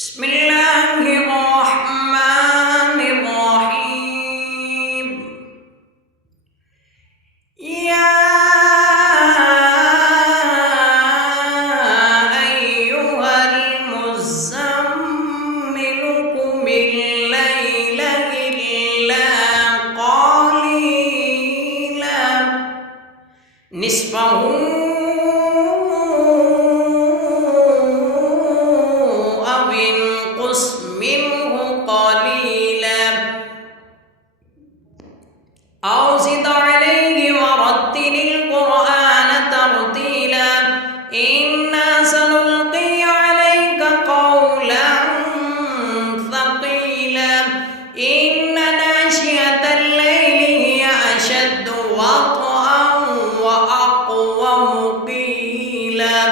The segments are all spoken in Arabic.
بسم الله الرحمن الرحيم. يا أيها المزمل قم الليل إلا قليلا نصفه أو زد عليه ورتل القرآن ترتيلا إنا سنلقي عليك قولا ثقيلا إن ناشئة الليل هي أشد وطئا وأقوم قيلا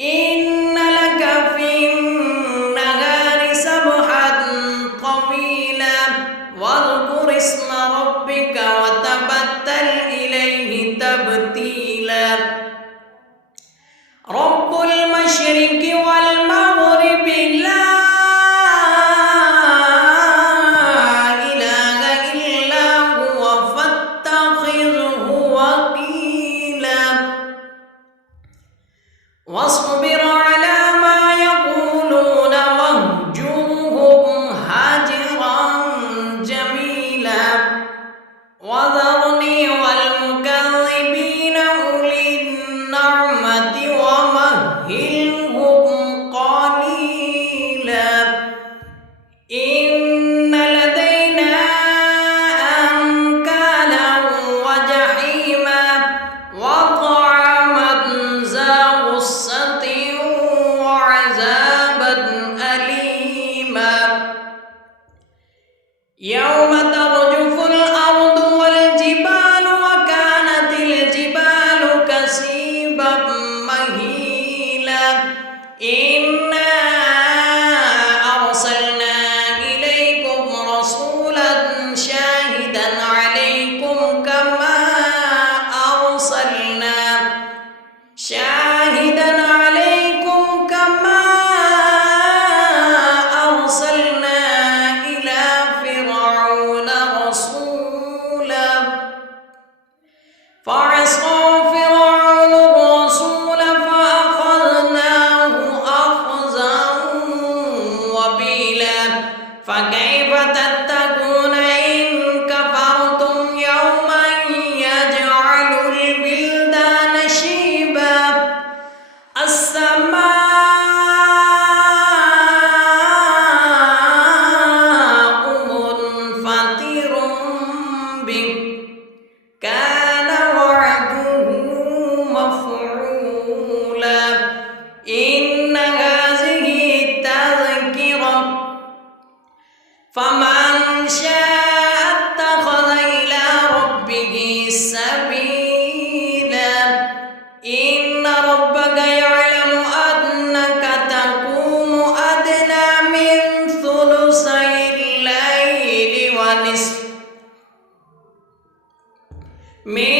إن لك في النهار سبحا طويلا واذكر اسم ربك وتبتل إليه تبتيلا رب المشرق والمغرب لا إله إلا هو فاتخذه وكيلا واصبر على ما يقولون واهجرهم هجرا جميلا وذرني والمكذبين أولي النعمة ومهلهم قليلا إن لدينا أنكالا وجحيما وطعاما ذا غصة وعذابا أليما يوم ترجف الأرض والجبال وكانت الجبال كثيبا مهيلا إنا أرسلنا إليكم رسولا شاهدا عليكم كما أرسلنا إلى فرعون رسولا فعصى فرعون الرسول فأخذناه أخذا وبيلا فكيف تتقون إن كفرتم يوما يجعل البلدان شيبا السماء منفطر به كان وعده مفعولا إن هذه تذكرة فمن شاء اتخذ إلى ربه سبيلا إن ربك يعلم أنك تقوم أدنى من ثلثي الليل ونصف من